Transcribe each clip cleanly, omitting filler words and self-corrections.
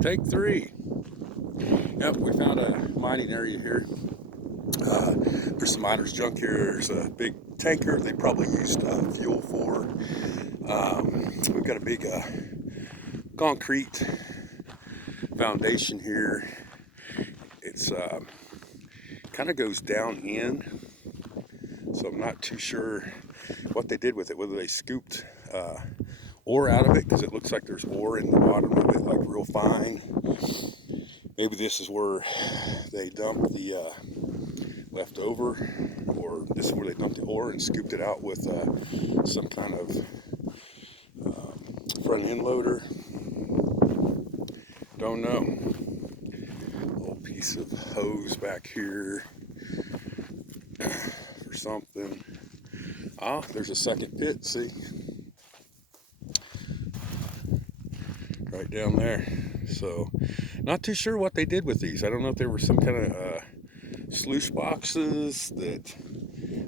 Take three. Yep, we found a mining area here. There's some miners' junk here. There's a big tanker they probably used fuel for. We've got a big concrete foundation here. It's kind of goes down in, so I'm not too sure what they did with it, whether they scooped ore out of it, because it looks like there's ore in the bottom of it, like real fine. Maybe this is where they dumped the leftover, or this is where they dumped the ore and scooped it out with some kind of front end loader. Don't know. Little piece of hose back here for something. Ah, there's a second pit, see? Right down there. So, not too sure what they did with these. I don't know if they were some kind of sluice boxes that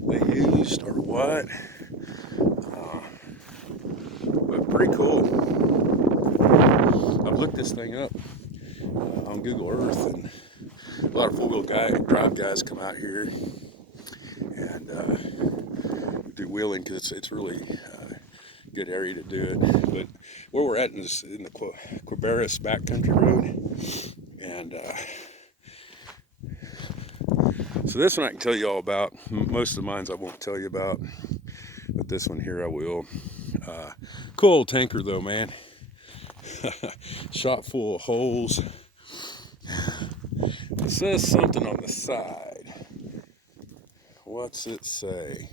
they used or what. But pretty cool. I've looked this thing up on Google Earth, and a lot of four-wheel drive guys come out here and do wheeling, because it's really good area to do it. But where we're at is in the Queberis backcountry road, and so this one I can tell you all about. Most of the mines I won't tell you about, but this one here I will. Cool old tanker though, man. Shot full of holes. It says something on the side. What's it say?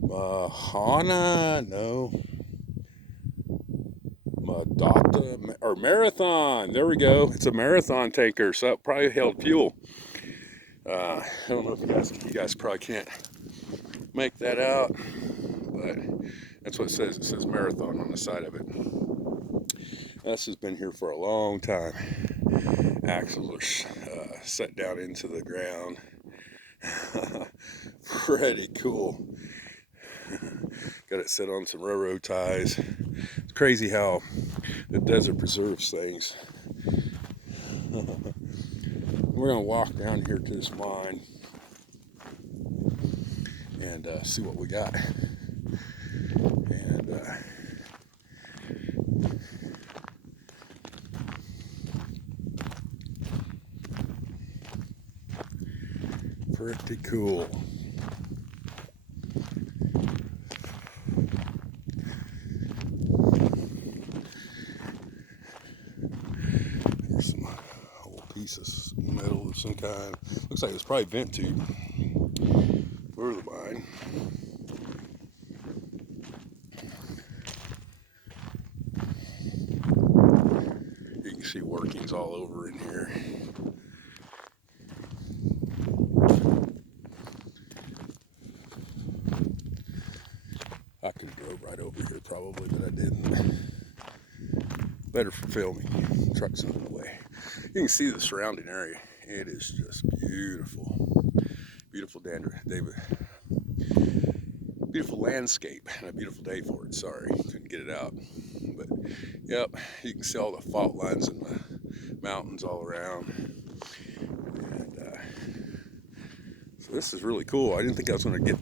Mahana? No. Madata or Marathon. There we go. It's a Marathon tanker, so it probably held fuel. I don't know if you guys probably can't make that out, but that's what it says. It says Marathon on the side of it. This has been here for a long time. Axles are set down into the ground. Pretty cool. Got it set on some railroad ties. It's crazy how the desert preserves things. We're gonna walk down here to this mine and see what we got. And pretty cool. There's some old pieces of metal of some kind. Looks like it was probably vent tube for the mine. You can see workings all over in here. I could have drove right over here probably, but I didn't. Better for filming. Truck's in the way. You can see the surrounding area. It is just beautiful. Beautiful beautiful landscape, and a beautiful day for it. Sorry, couldn't get it out. But yep, you can see all the fault lines in the mountains all around. And so this is really cool. I didn't think I was going to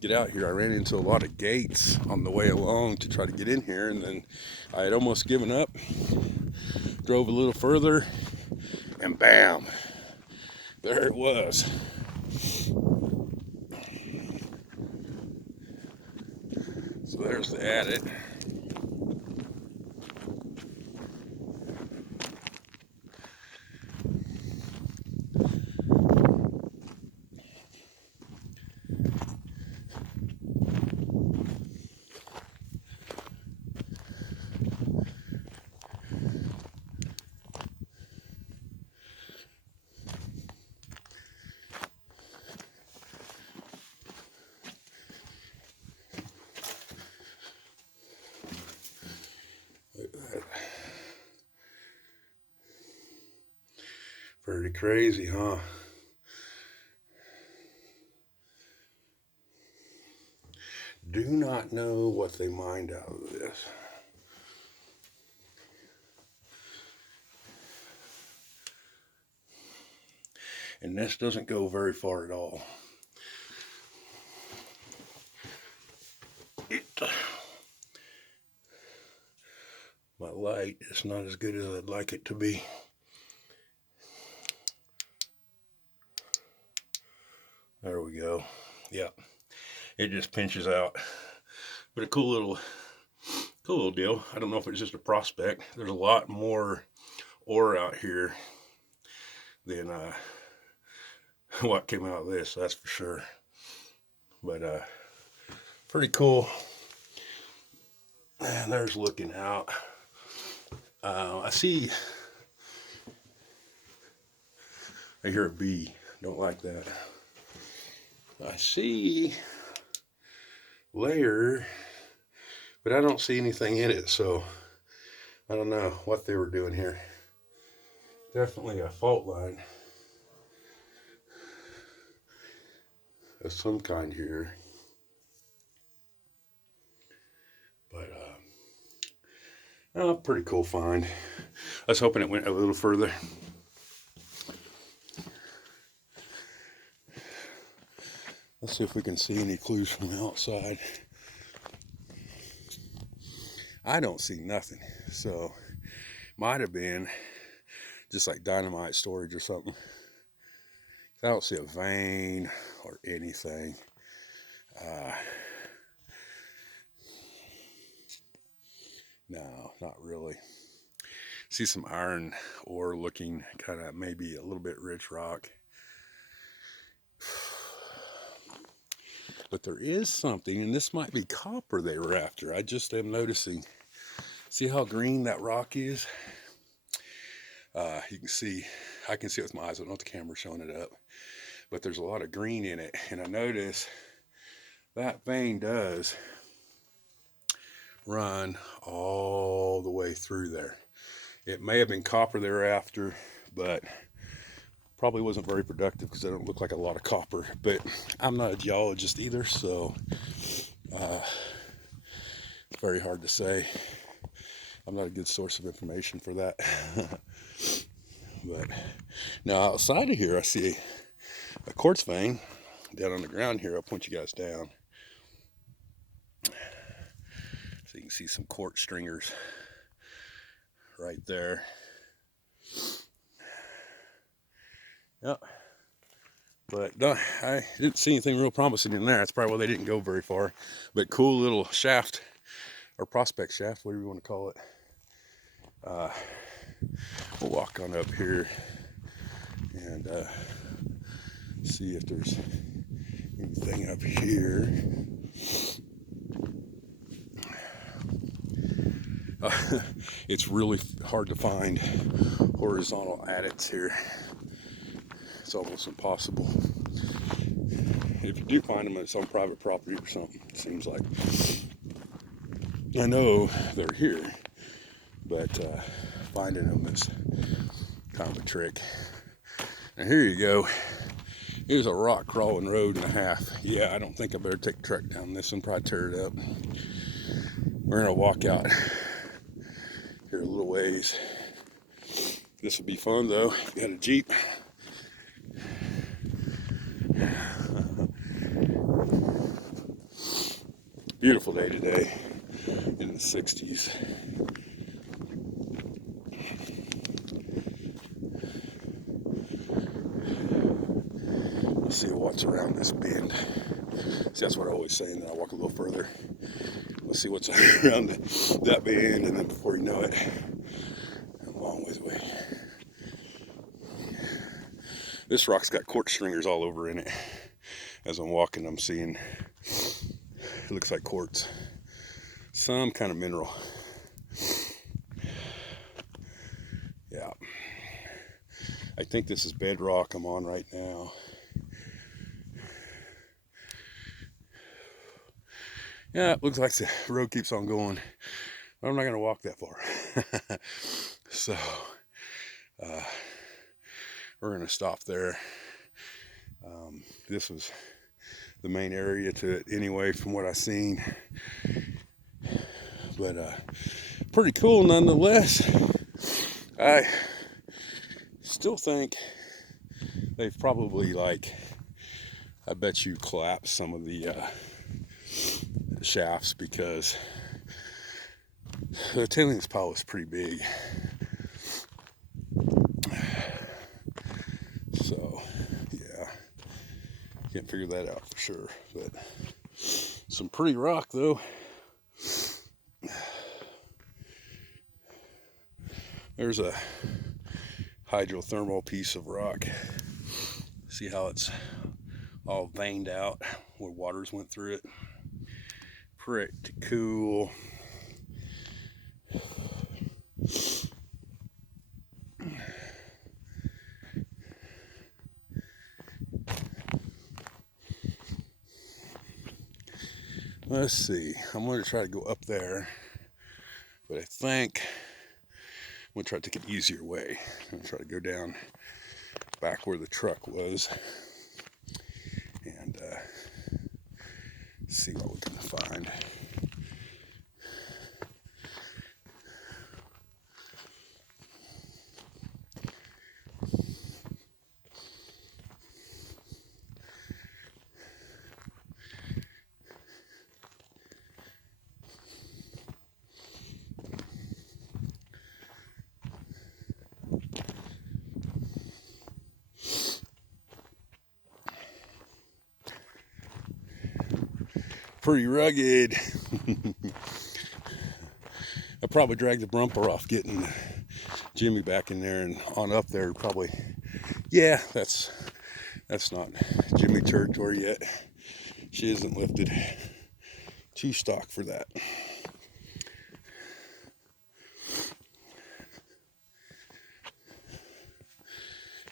get out here. I ran into a lot of gates on the way along to try to get in here, and then I had almost given up. Drove a little further, and bam, there it was. So there's the adit. Look at that. Pretty crazy, huh? Do not not know what they mined out of this. And this doesn't go very far at all. My light is not as good as I'd like it to be. There we go. Yeah, it just pinches out. But a cool little deal. I don't know if it's just a prospect. There's a lot more ore out here than what came out of this, that's for sure. But pretty cool. And there's looking out. I hear a bee. Don't like that. I see layer, but I don't see anything in it, so I don't know what they were doing here. Definitely a fault line of some kind here. But oh, pretty cool find. I was hoping it went a little further. Let's see if we can see any clues from the outside. I don't see nothing, so might have been just like dynamite storage or something. I don't see a vein or anything. No, not really. See some iron ore looking kind of maybe a little bit rich rock. But there is something, and this might be copper they were after. I just am noticing. See how green that rock is? You can see, I can see it with my eyes. I don't know if the camera's showing it up. But there's a lot of green in it. And I notice that vein does run all the way through there. It may have been copper thereafter, but probably wasn't very productive because they don't look like a lot of copper. But I'm not a geologist either, so it's very hard to say. I'm not a good source of information for that. But now outside of here, I see a quartz vein down on the ground here. I'll point you guys down so you can see some quartz stringers right there. Yep. But no, I didn't see anything real promising in there. That's probably why they didn't go very far. But cool little shaft, or prospect shaft, whatever you want to call it. We'll walk on up here and see if there's anything up here. It's really hard to find horizontal adits here. It's almost impossible. If you do find them, it's on private property or something, it seems like. I know they're here, but finding them is kind of a trick. Now here you go. Here's a rock crawling road and a half. Yeah, I don't think I better take a trek down this and probably tear it up. We're gonna walk out here a little ways. This will be fun though. Got a Jeep. Beautiful day today in the 60s. Let's see what's around this bend. See, that's what I always say, and then I walk a little further. Let's see what's around that bend, and then before you know it, I'm a long ways away. This rock's got quartz stringers all over in it. As I'm walking, I'm seeing, it looks like quartz. Some kind of mineral. Yeah. I think this is bedrock I'm on right now. Yeah, it looks like the road keeps on going. But I'm not going to walk that far. So, we're going to stop there. This was the main area to it anyway, from what I've seen. But pretty cool nonetheless. I still think they've probably, like, I bet you collapsed some of the shafts, because the tailings pile was pretty big. So yeah, can't figure that out for sure, but some pretty rock though. There's a hydrothermal piece of rock. See how it's all veined out where waters went through it? Pretty cool. Let's see, I'm going to try to go up there, but I think I'm going to try to take an easier way. I'm going to try to go down back where the truck was and see what we can find. Pretty rugged. I probably dragged the bumper off getting Jimmy back in there and on up there. Probably, yeah, that's not Jimmy territory yet. She isn't lifted. Too stock for that.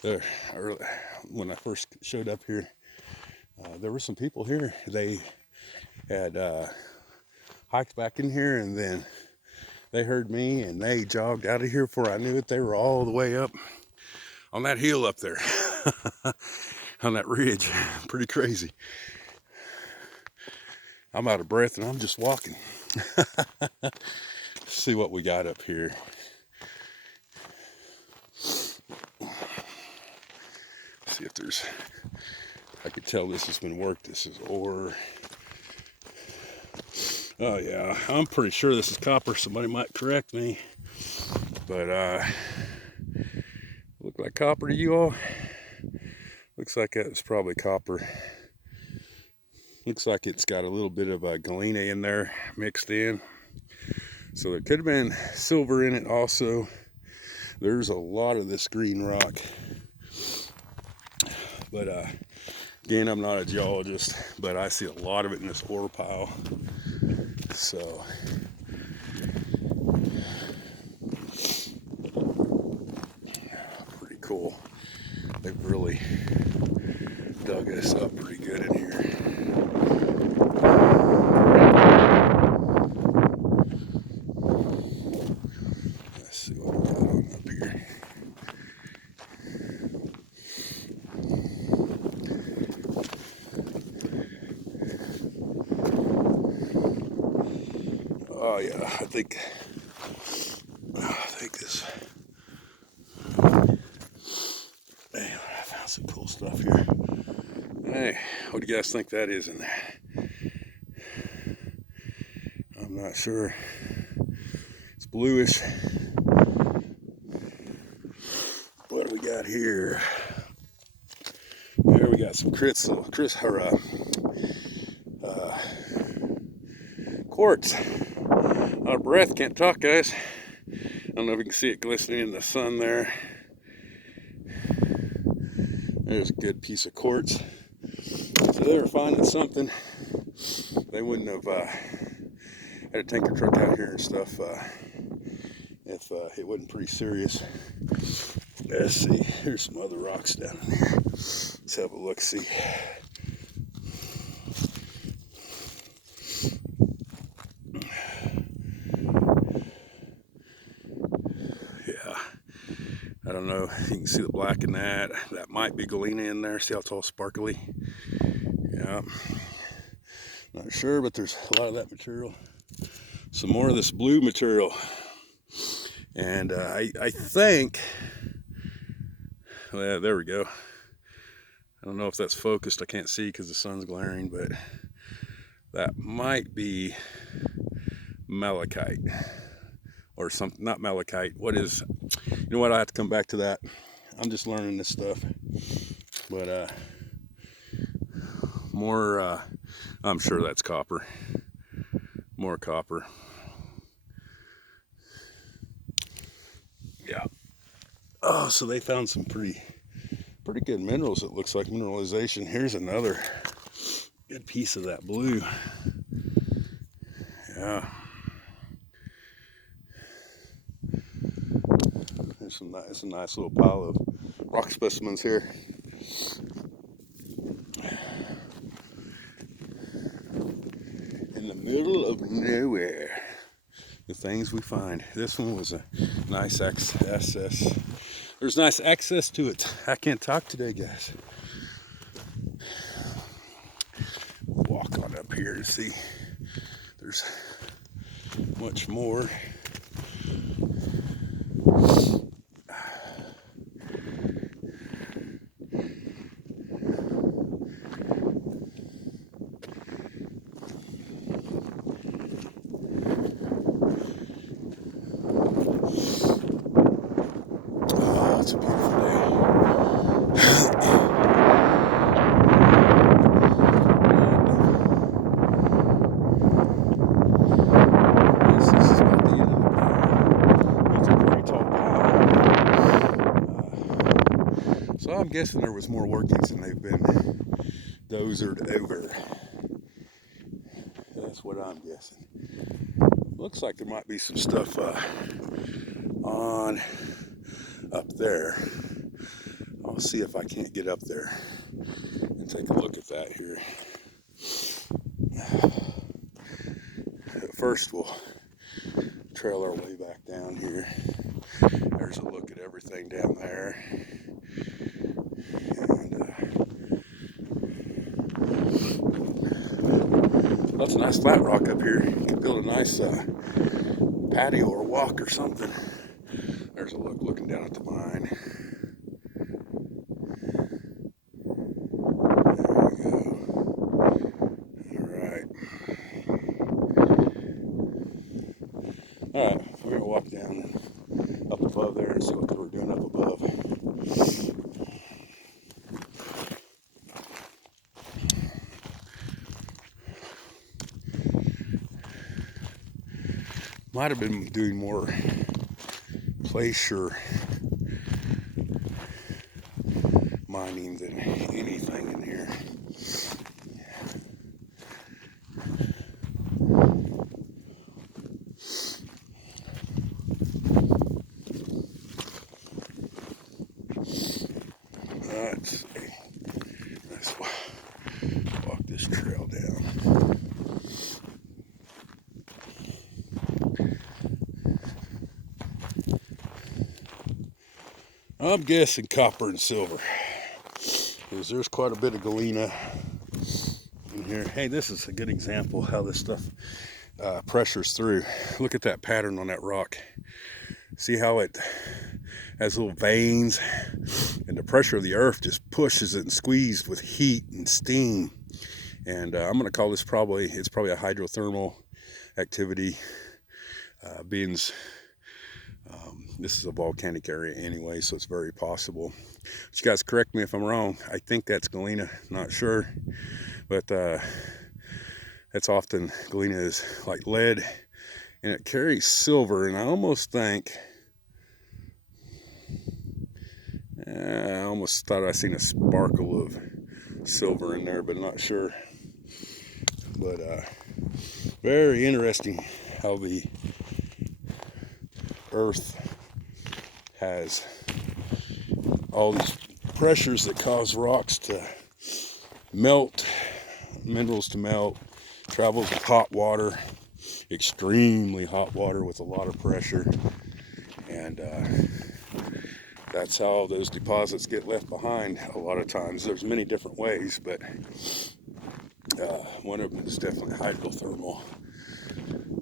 There, when I first showed up here, there were some people here. They had hiked back in here, and then they heard me and they jogged out of here before I knew it. They were all the way up on that hill up there on that ridge. Pretty crazy. I'm out of breath and I'm just walking. See what we got up here. See if there's, I could tell this has been worked. This is ore. Oh yeah, I'm pretty sure this is copper. Somebody might correct me, but look like copper to you all? Looks like it's probably copper. Looks like it's got a little bit of a galena in there mixed in, so there could have been silver in it also. There's a lot of this green rock, but again, I'm not a geologist, but I see a lot of it in this ore pile. So pretty cool. They've really dug us up pretty good in here. Let's see what we got on up here. Oh yeah, I think this. Hey, I found some cool stuff here. Hey, what do you guys think that is in there? I'm not sure. It's bluish. What do we got here? There we got some crystal, quartz. Out of breath, can't talk, guys. I don't know if you can see it glistening in the sun there. There's a good piece of quartz. So they were finding something. They wouldn't have had a tanker truck out here and stuff if it wasn't pretty serious. Let's see. Here's some other rocks down in here. Let's have a look. See. Yeah. I don't know. You can see the black in that. That might be galena in there. See how it's all sparkly? Yeah. Not sure, but there's a lot of that material. Some more of this blue material. And I think, well, there we go. I don't know if that's focused. I can't see because the sun's glaring, but that might be malachite or something. Not malachite. What is, you know what? I have to come back to that. I'm just learning this stuff. But more, I'm sure that's copper. More copper. Yeah. Oh, so they found some pretty good minerals. It looks like mineralization. Here's another good piece of that blue. Yeah. It's a nice little pile of rock specimens here. In the middle of nowhere. The things we find. This one was a nice access. There's nice access to it. I can't talk today, guys. Walk on up here to see. There's much more. Oh, it's a beautiful day. This is about the end of the pile. It's a very tall pile. So I'm guessing there was more workings and they've been dozered over. That's what I'm guessing. Looks like there might be some stuff on up there. I'll see if I can't get up there and take a look at that here. First, we'll trail our way back down here. There's a look at everything down there. And that's a nice flat rock up here. You could build a nice patio or walk or something. There's a look looking down at the mine. Alright, we're going to walk down up above there and see what we're doing up above. Might have been doing more glacier mining than anything in here. Let's walk this trail down. I'm guessing copper and silver, because there's quite a bit of galena in here. Hey, this is a good example how this stuff pressures through. Look at that pattern on that rock. See how it has little veins, and the pressure of the earth just pushes it and squeezes with heat and steam. And I'm going to call this it's probably a hydrothermal activity. This is a volcanic area anyway, so it's very possible. But you guys correct me if I'm wrong. I think that's galena, not sure. But that's often, galena is like lead, and it carries silver, and I almost think, I almost thought I seen a sparkle of silver in there, but not sure. But very interesting how the earth has all these pressures that cause rocks to melt, minerals to melt, travels with hot water, extremely hot water with a lot of pressure, and that's how those deposits get left behind a lot of times. There's many different ways, but One of them is definitely hydrothermal.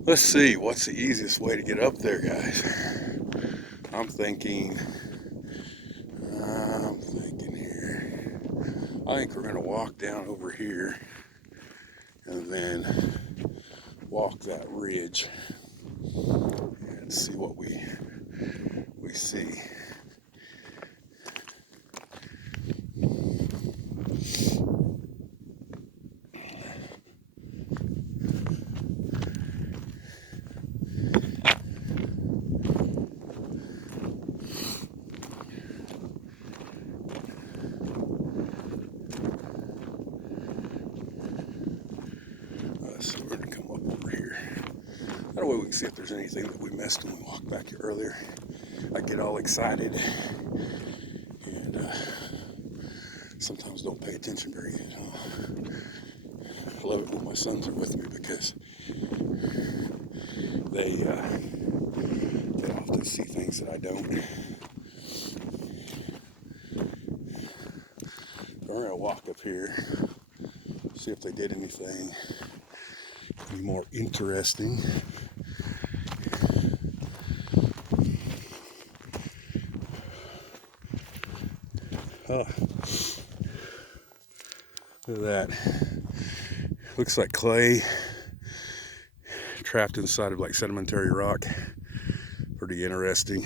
Let's see, what's the easiest way to get up there, guys? I'm thinking here. I think we're gonna walk down over here and then walk that ridge and see what we see. So we're gonna come up over here. That way we can see if there's anything that we missed when we walked back here earlier. I get all excited and sometimes don't pay attention very good. I love it when my sons are with me because they often see things that I don't. We're gonna walk up here, see if they did anything any more interesting. Oh, look at that. Looks like clay trapped inside of like sedimentary rock. Pretty interesting.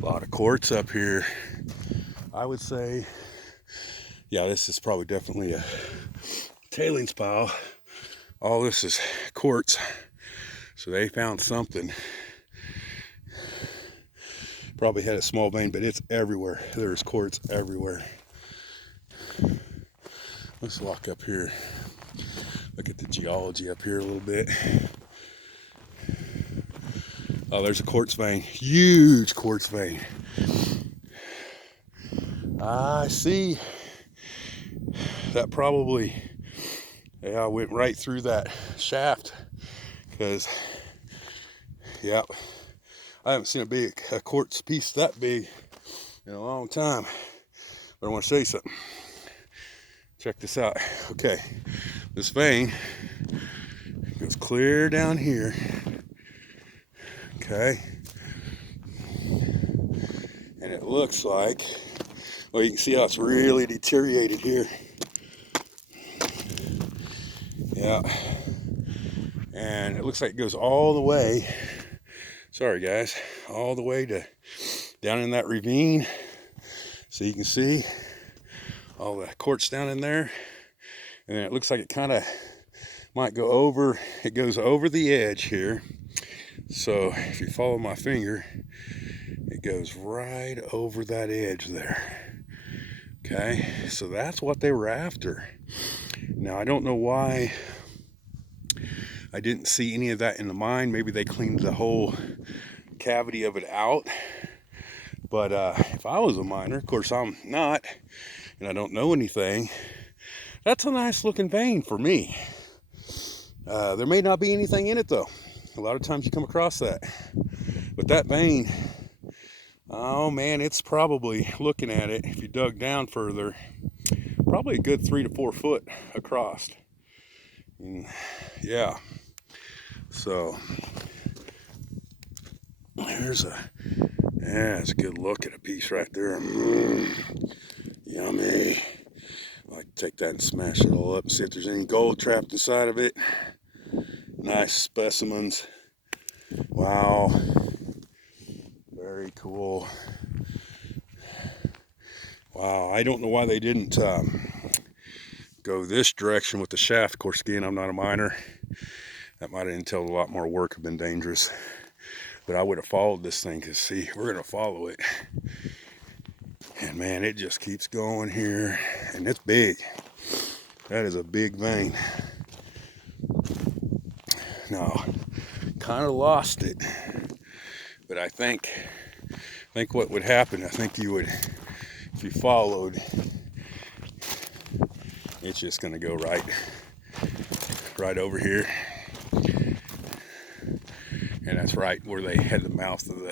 A lot of quartz up here. I would say, yeah, this is probably definitely a tailings pile. All this is quartz. So they found something. Probably had a small vein, but it's everywhere. There's quartz everywhere. Let's walk up here. Look at the geology up here a little bit. Oh, there's a quartz vein. Huge quartz vein. I see. That probably, yeah, went right through that shaft. Because, yeah, I haven't seen a quartz piece that big in a long time. But I want to show you something. Check this out. Okay, this vein goes clear down here. Okay, and it looks like, well, you can see how it's really deteriorated here. Yeah, and it looks like it goes all the way, sorry guys, all the way to down in that ravine. So you can see all the quartz down in there, and then it looks like it kind of might go over, it goes over the edge here. So if you follow my finger, it goes right over that edge there. Okay, so that's what they were after. Now I don't know why I didn't see any of that in the mine. Maybe they cleaned the whole cavity of it out. But if I was a miner, of course I'm not, and I don't know anything, that's a nice looking vein for me. There may not be anything in it though. A lot of times you come across that. But that vein, oh man, it's probably, looking at it, if you dug down further, probably a good 3 to 4 foot across. And yeah, so there's it's a good look at a piece right there. Yummy. I like to take that and smash it all up and see if there's any gold trapped inside of it. Nice specimens. Wow. Very cool. Wow, I don't know why they didn't go this direction with the shaft. Of course, again, I'm not a miner. That might have entailed a lot more work, have been dangerous. But I would have followed this thing, because see, we're going to follow it. And man, it just keeps going here. And it's big. That is a big vein. Now, kind of lost it. But I think what would happen, I think you would, if you followed, it's just going to go right over here. And that's right where they had the mouth of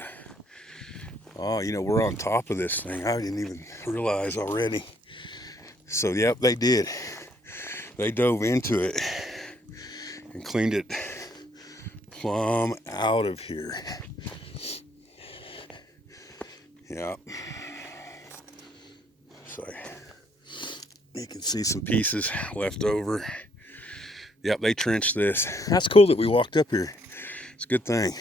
Oh, you know, we're on top of this thing. I didn't even realize already. So, yep, they did. They dove into it and cleaned it plumb out of here. Yep. So, you can see some pieces left over. Yep, they trenched this. That's cool that we walked up here. It's a good thing.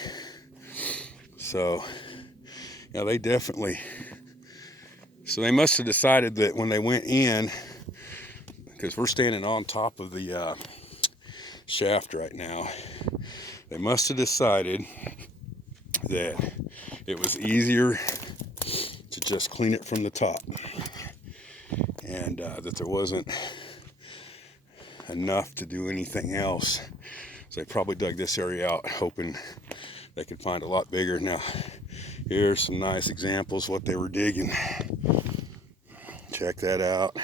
So, yeah, they definitely... So they must have decided that when they went in, because we're standing on top of the shaft right now, they must have decided that it was easier to just clean it from the top, and that there wasn't enough to do anything else. So they probably dug this area out hoping they could find a lot bigger. Now, here's some nice examples what they were digging. Check that out.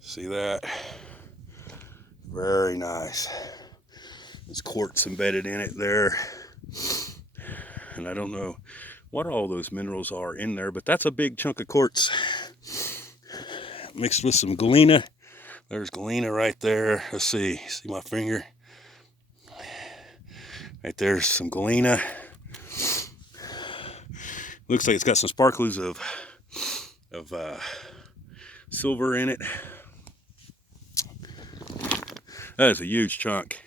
See that? Very nice. There's quartz embedded in it there. And I don't know what all those minerals are in there, but that's a big chunk of quartz mixed with some galena. There's galena right there. Let's see my finger? Right there's some galena. Looks like it's got some sparkles of silver in it. That is a huge chunk.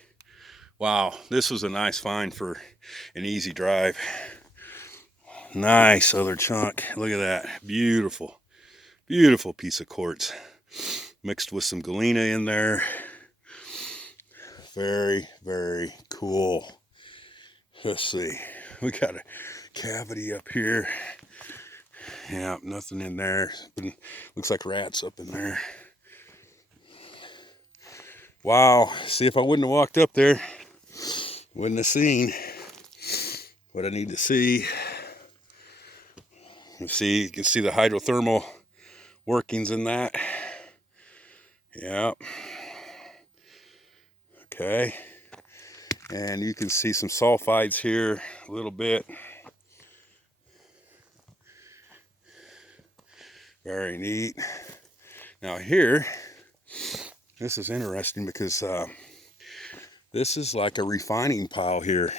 Wow, this was a nice find for an easy drive. Nice other chunk. Look at that. Beautiful, beautiful piece of quartz mixed with some galena in there. Very, very cool. Let's see. We got a cavity up here. Yeah, nothing in there. But looks like rats up in there. Wow. See, if I wouldn't have walked up there, wouldn't have seen what I need to see. You can see the hydrothermal workings in that. Yeah. Okay. And you can see some sulfides here a little bit. Very neat. Now here, this is interesting because this is like a refining pile here.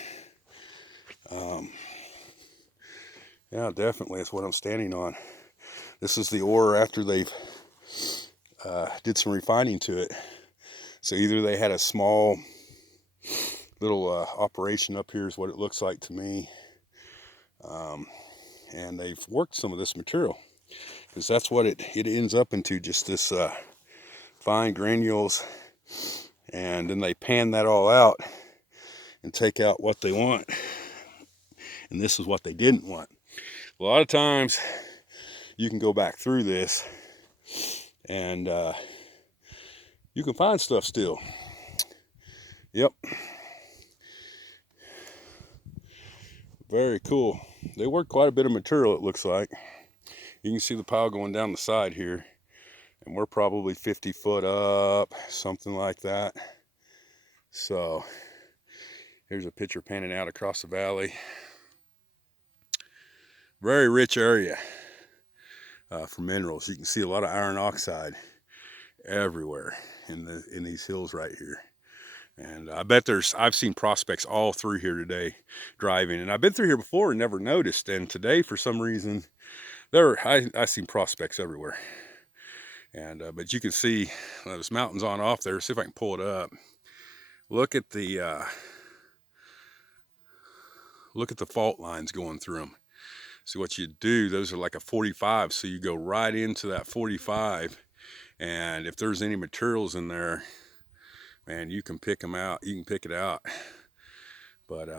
Yeah, definitely, it's what I'm standing on. This is the ore after they've did some refining to it. So either they had a small little operation up here is what it looks like to me. And they've worked some of this material, because that's what it ends up into, just this fine granules. And then they pan that all out and take out what they want. And this is what they didn't want. A lot of times you can go back through this and you can find stuff still. Yep. Very cool. They worked quite a bit of material, it looks like. You can see the pile going down the side here. And we're probably 50 foot up, something like that. So here's a picture panning out across the valley. Very rich area for minerals. You can see a lot of iron oxide everywhere in these hills right here. And I bet I've seen prospects all through here today driving. And I've been through here before and never noticed. And today, for some reason, I seen prospects everywhere. And but you can see those mountains on off there. See if I can pull it up. Look at the fault lines going through them. So what you do, those are like a 45. So you go right into that 45. And if there's any materials in there, man, you can pick them out. You can pick it out. But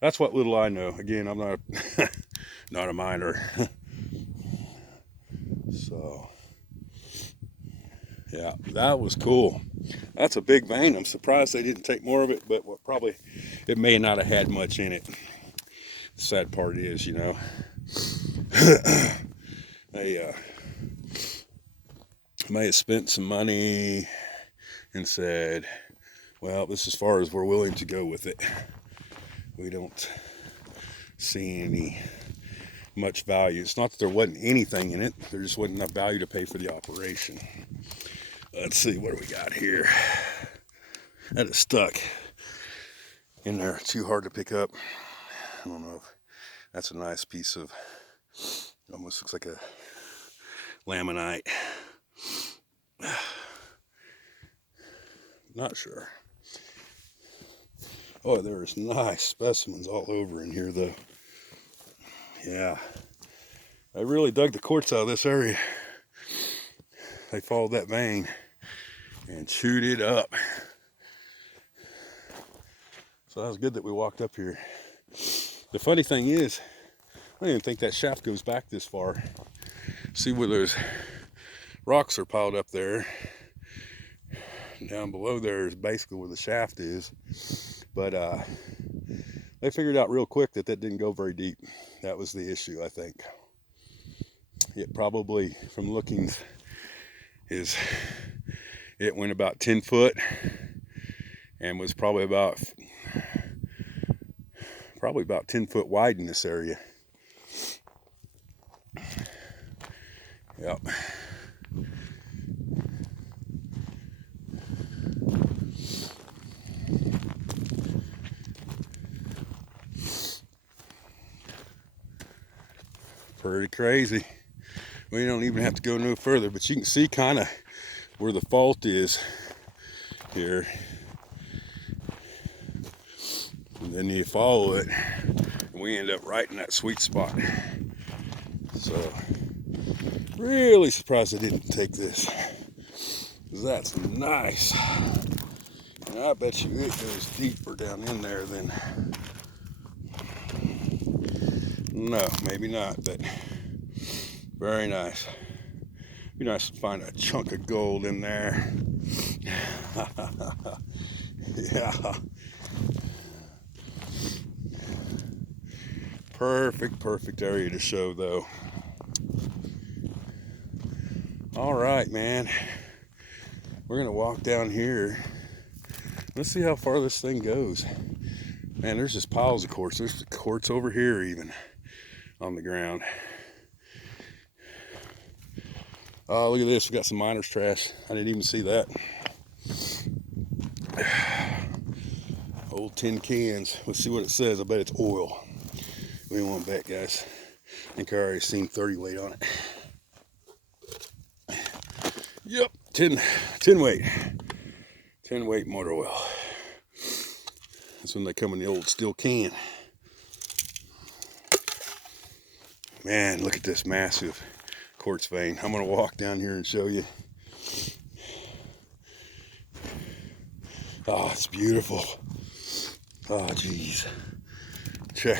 that's what little I know. Again, I'm not not a miner. So yeah, that was cool. That's a big vein. I'm surprised they didn't take more of it, but probably it may not have had much in it. The sad part is, you know, they may have spent some money and said, well, this is as far as we're willing to go with it. We don't see any much value. It's not that there wasn't anything in it, there just wasn't enough value to pay for the operation. Let's see, what do we got here? That is stuck in there, too hard to pick up. I don't know if that's a nice piece of, almost looks like a laminate. Not sure. Oh, there's nice specimens all over in here though. Yeah, I really dug the quartz out of this area. They followed that vein and chewed it up. So that was good that we walked up here. The funny thing is, I didn't think that shaft goes back this far. See where those rocks are piled up there. Down below there is basically where the shaft is. But they figured out real quick that that didn't go very deep. That was the issue, I think. It probably, from looking, it went about 10 foot and was probably about 10 foot wide in this area. Yep. Pretty crazy. We don't even have to go no further, but you can see kind of where the fault is here. And then you follow it, and we end up right in that sweet spot. So, really surprised I didn't take this, because that's nice. And I bet you it goes deeper down in there than, no, maybe not, but very nice. Be nice to find a chunk of gold in there. Yeah. Perfect area to show though. All right, man. We're gonna walk down here. Let's see how far this thing goes. Man, there's just piles of quartz. There's the quartz over here even on the ground. Oh, look at this. We got some miner's trash. I didn't even see that. Old tin cans. Let's see what it says. I bet it's oil. We want to bet, guys. I think I already seen 30 weight on it. Yep, 10 weight. 10 weight motor oil. That's when they come in the old steel can. Man, look at this massive quartz vein. I'm going to walk down here and show you. Oh, it's beautiful. Oh, geez. Check.